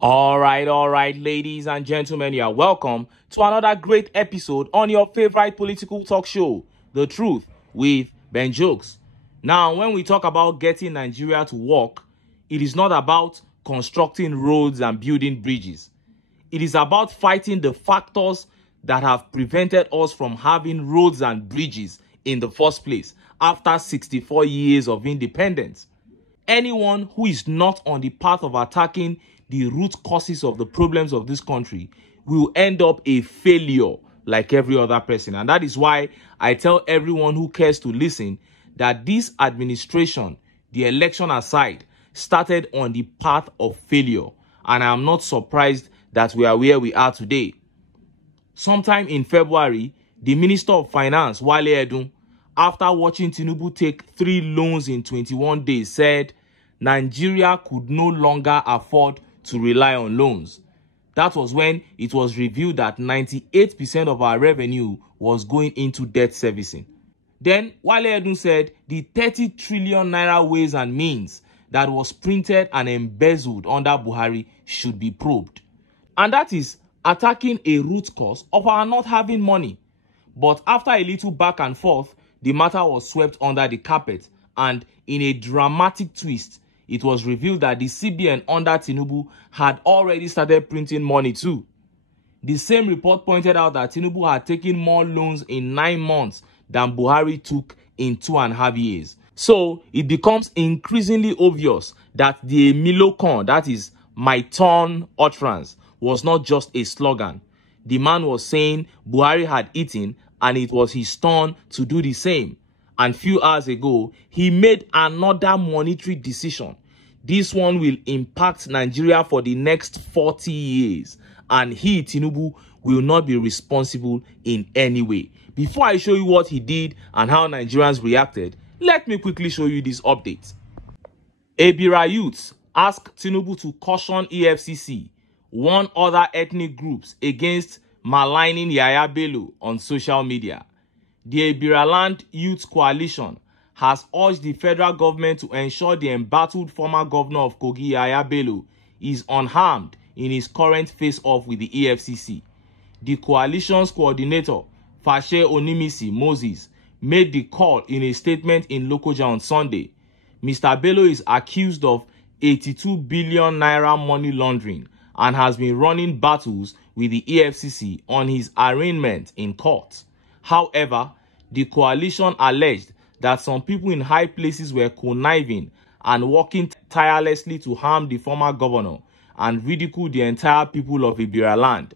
All right, ladies and gentlemen, you are welcome to another great episode on your favorite political talk show, The Truth with Ben Jokes. Now, when we talk about getting Nigeria to work, it is not about constructing roads and building bridges. It is about fighting the factors that have prevented us from having roads and bridges in the first place after 64 years of independence. Anyone who is not on the path of attacking the root causes of the problems of this country will end up a failure like every other person. And that is why I tell everyone who cares to listen that this administration, the election aside, started on the path of failure. And I am not surprised that we are where we are today. Sometime in February, the Minister of Finance, Wale Edun, after watching TINUBU take 3 loans in 21 days, said Nigeria could no longer afford to rely on loans. That was when it was revealed that 98% of our revenue was going into debt servicing. Then Wale Edun said the 30 trillion naira ways and means that was printed and embezzled under Buhari should be probed. And that is attacking a root cause of our not having money. But after a little back and forth, the matter was swept under the carpet, and in a dramatic twist, it was revealed that the CBN under TINUBU had already started printing money too. The same report pointed out that TINUBU had taken more loans in 9 months than Buhari took in 2.5 years. So it becomes increasingly obvious that the Emilokon, that is my turn utterance, was not just a slogan. The man was saying Buhari had eaten and it was his turn to do the same. And few hours ago, he made another monetary decision. This one will impact Nigeria for the next 40 years. And he, TINUBU, will not be responsible in any way. Before I show you what he did and how Nigerians reacted, let me quickly show you this update. Ebira youths ask TINUBU to caution EFCC, warn other ethnic groups against maligning Yaya Bello on social media. The Ebira Land Youth Coalition has urged the federal government to ensure the embattled former governor of Kogi, Yaya Bello, is unharmed in his current face-off with the EFCC. The coalition's coordinator, Fashe Onimisi Moses, made the call in a statement in Lokoja on Sunday. Mr. Bello is accused of 82 billion naira money laundering and has been running battles with the EFCC on his arraignment in court. However, the coalition alleged that some people in high places were conniving and working tirelessly to harm the former governor and ridicule the entire people of Ebira land.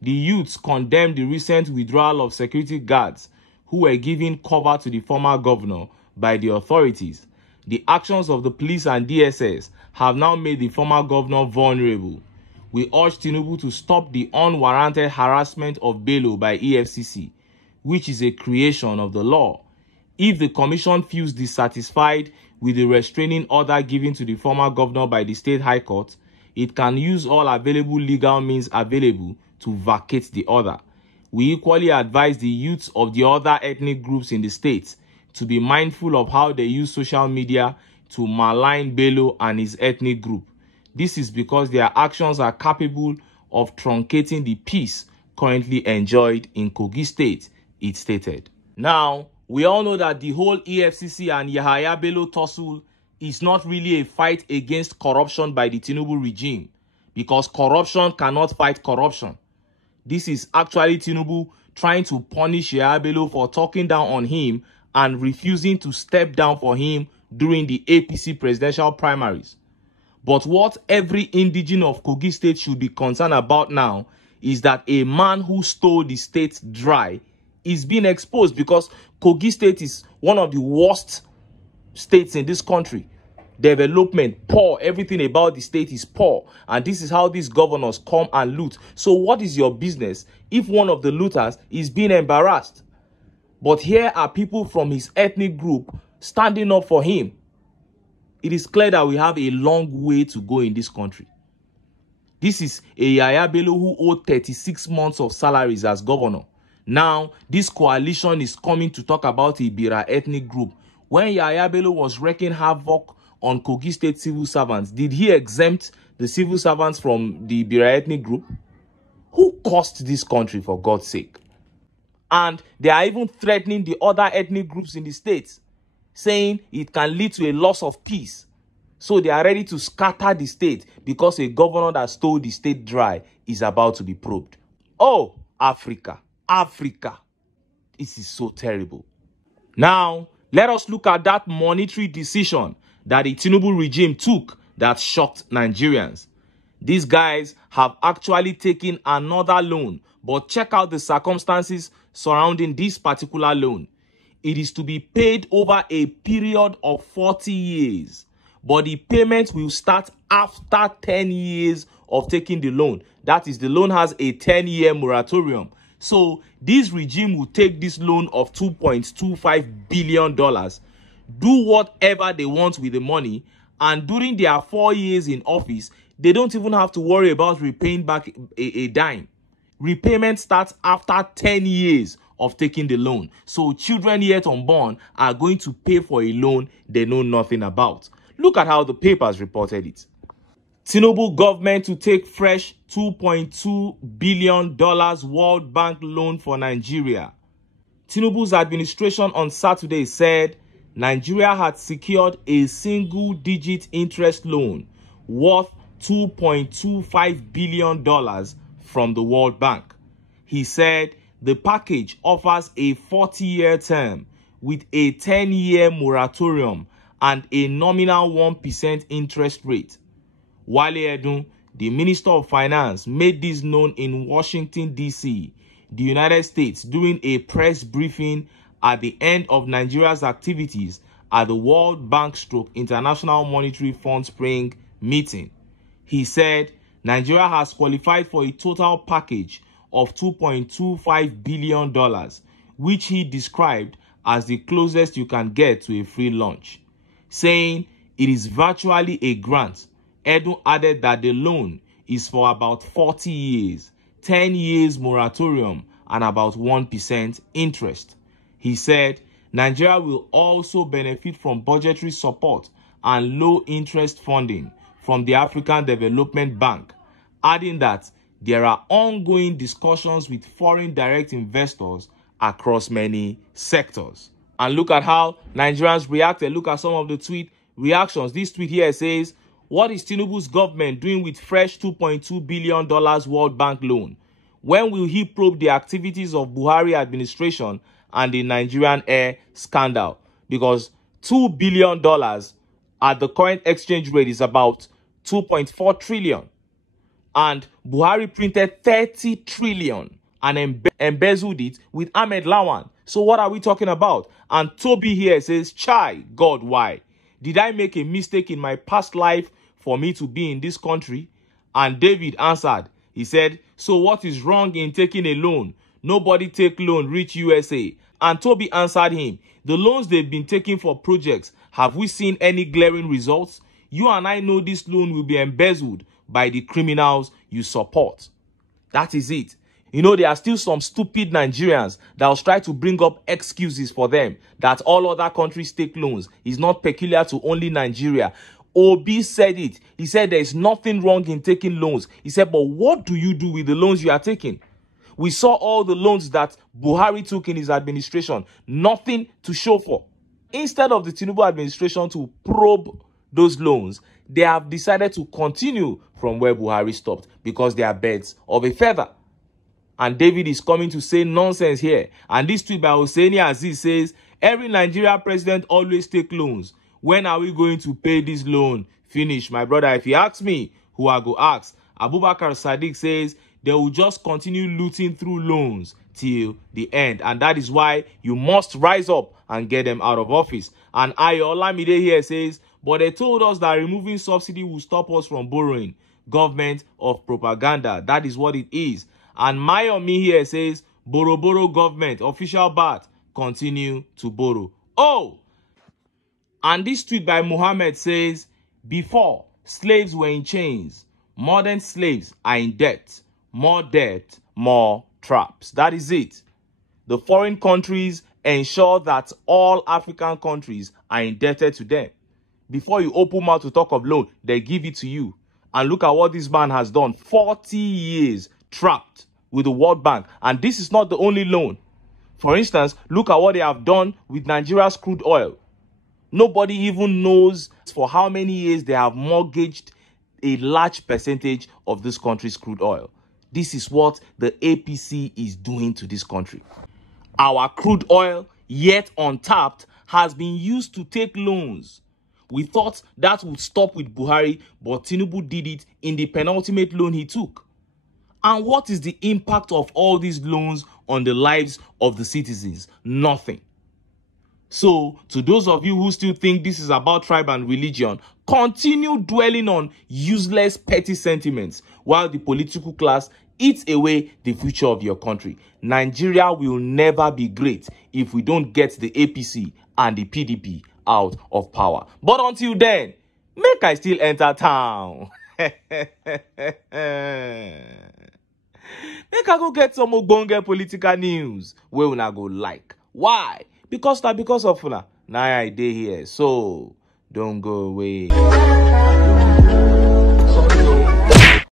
The youths condemned the recent withdrawal of security guards who were giving cover to the former governor by the authorities. The actions of the police and DSS have now made the former governor vulnerable. We urge TINUBU to stop the unwarranted harassment of Bello by EFCC, which is a creation of the law. If the commission feels dissatisfied with the restraining order given to the former governor by the State High Court, it can use all available legal means available to vacate the order. We equally advise the youths of the other ethnic groups in the state to be mindful of how they use social media to malign Bello and his ethnic group. This is because their actions are capable of truncating the peace currently enjoyed in Kogi State, it stated. Now, we all know that the whole EFCC and Yahaya Bello tussle is not really a fight against corruption by the TINUBU regime, because corruption cannot fight corruption. This is actually TINUBU trying to punish Yahaya Bello for talking down on him and refusing to step down for him during the APC presidential primaries. But what every indigene of Kogi State should be concerned about now is that a man who stole the state dry is being exposed, because Kogi State is one of the worst states in this country. Development, poor, everything about the state is poor. And this is how these governors come and loot. So what is your business if one of the looters is being embarrassed? But here are people from his ethnic group standing up for him. It is clear that we have a long way to go in this country. This is a Yahaya Bello who owed 36 months of salaries as governor. Now, this coalition is coming to talk about Ebira ethnic group. When Yahaya Bello was wreaking havoc on Kogi State civil servants, did he exempt the civil servants from the Bira ethnic group? Who cost this country, for God's sake? And they are even threatening the other ethnic groups in the state, saying it can lead to a loss of peace. So they are ready to scatter the state because a governor that stole the state dry is about to be probed. Oh, Africa, Africa. This is so terrible. Now, let us look at that monetary decision that the TINUBU regime took that shocked Nigerians. These guys have actually taken another loan, but check out the circumstances surrounding this particular loan. It is to be paid over a period of 40 years, but the payment will start after 10 years of taking the loan. That is, the loan has a 10-year moratorium. So this regime will take this loan of $2.25 billion, do whatever they want with the money, and during their 4 years in office, they don't even have to worry about repaying back a dime. Repayment starts after 10 years of taking the loan. So children yet unborn are going to pay for a loan they know nothing about. Look at how the papers reported it. TINUBU government to take fresh $2.2 billion World Bank loan for Nigeria. TINUBU's administration on Saturday said Nigeria had secured a single-digit interest loan worth $2.25 billion from the World Bank. He said the package offers a 40-year term with a 10-year moratorium and a nominal 1% interest rate. Wale Edun, the Minister of Finance, made this known in Washington, D.C., the United States, during a press briefing at the end of Nigeria's activities at the World Bank / International Monetary Fund Spring meeting. He said Nigeria has qualified for a total package of $2.25 billion, which he described as the closest you can get to a free lunch, saying it is virtually a grant. Edu added that the loan is for about 40 years, 10 years moratorium, and about 1% interest. He said Nigeria will also benefit from budgetary support and low-interest funding from the African Development Bank, adding that there are ongoing discussions with foreign direct investors across many sectors. And look at how Nigerians reacted. Look at some of the tweet reactions. This tweet here says, "What is Tinubu's government doing with fresh $2.2 billion World Bank loan? When will he probe the activities of Buhari administration and the Nigerian air scandal?" Because $2 billion at the current exchange rate is about 2.4 trillion. And Buhari printed 30 trillion and embezzled it with Ahmed Lawan. So what are we talking about? And Toby here says, "Chai, God, why? Did I make a mistake in my past life for me to be in this country?" And David answered. He said, "So what is wrong in taking a loan? Nobody take loan, reach USA." And Toby answered him, "The loans they've been taking for projects, have we seen any glaring results? You and I know this loan will be embezzled by the criminals you support." That is it. You know, there are still some stupid Nigerians that will try to bring up excuses for them that all other countries take loans. It's not peculiar to only Nigeria. Obi said it. He said there is nothing wrong in taking loans. He said, but what do you do with the loans you are taking? We saw all the loans that Buhari took in his administration. Nothing to show for. Instead of the Tinubu administration to probe those loans, they have decided to continue from where Buhari stopped because they are birds of a feather. And David is coming to say nonsense here. And this tweet by Hosseini Aziz says, "Every Nigeria president always take loans. When are we going to pay this loan? Finish, my brother. If you ask me, who I go ask?" Abubakar Sadiq says, "They will just continue looting through loans till the end. And that is why you must rise up and get them out of office." And Ayo Olamide here says, "But they told us that removing subsidy will stop us from borrowing. Government of propaganda. That is what it is." And Mayomi here says, "Boro boro government, official bat, continue to borrow." Oh! And this tweet by Muhammad says, "Before, slaves were in chains. Modern slaves are in debt. More debt, more traps." That is it. The foreign countries ensure that all African countries are indebted to them. Before you open mouth to talk of loan, they give it to you. And look at what this man has done. 40 years trapped with the World Bank. And this is not the only loan. For instance, look at what they have done with Nigeria's crude oil. Nobody even knows for how many years they have mortgaged a large percentage of this country's crude oil. This is what the APC is doing to this country. Our crude oil, yet untapped, has been used to take loans. We thought that would stop with Buhari, but TINUBU did it in the penultimate loan he took. And what is the impact of all these loans on the lives of the citizens? Nothing. So, to those of you who still think this is about tribe and religion, continue dwelling on useless petty sentiments while the political class eats away the future of your country. Nigeria will never be great if we don't get the APC and the PDP out of power. But until then, make I still enter town. Make I go get some ogbonge political news wey una go like. Why? Because of una. Now I dey here. So don't go away. Don't go away.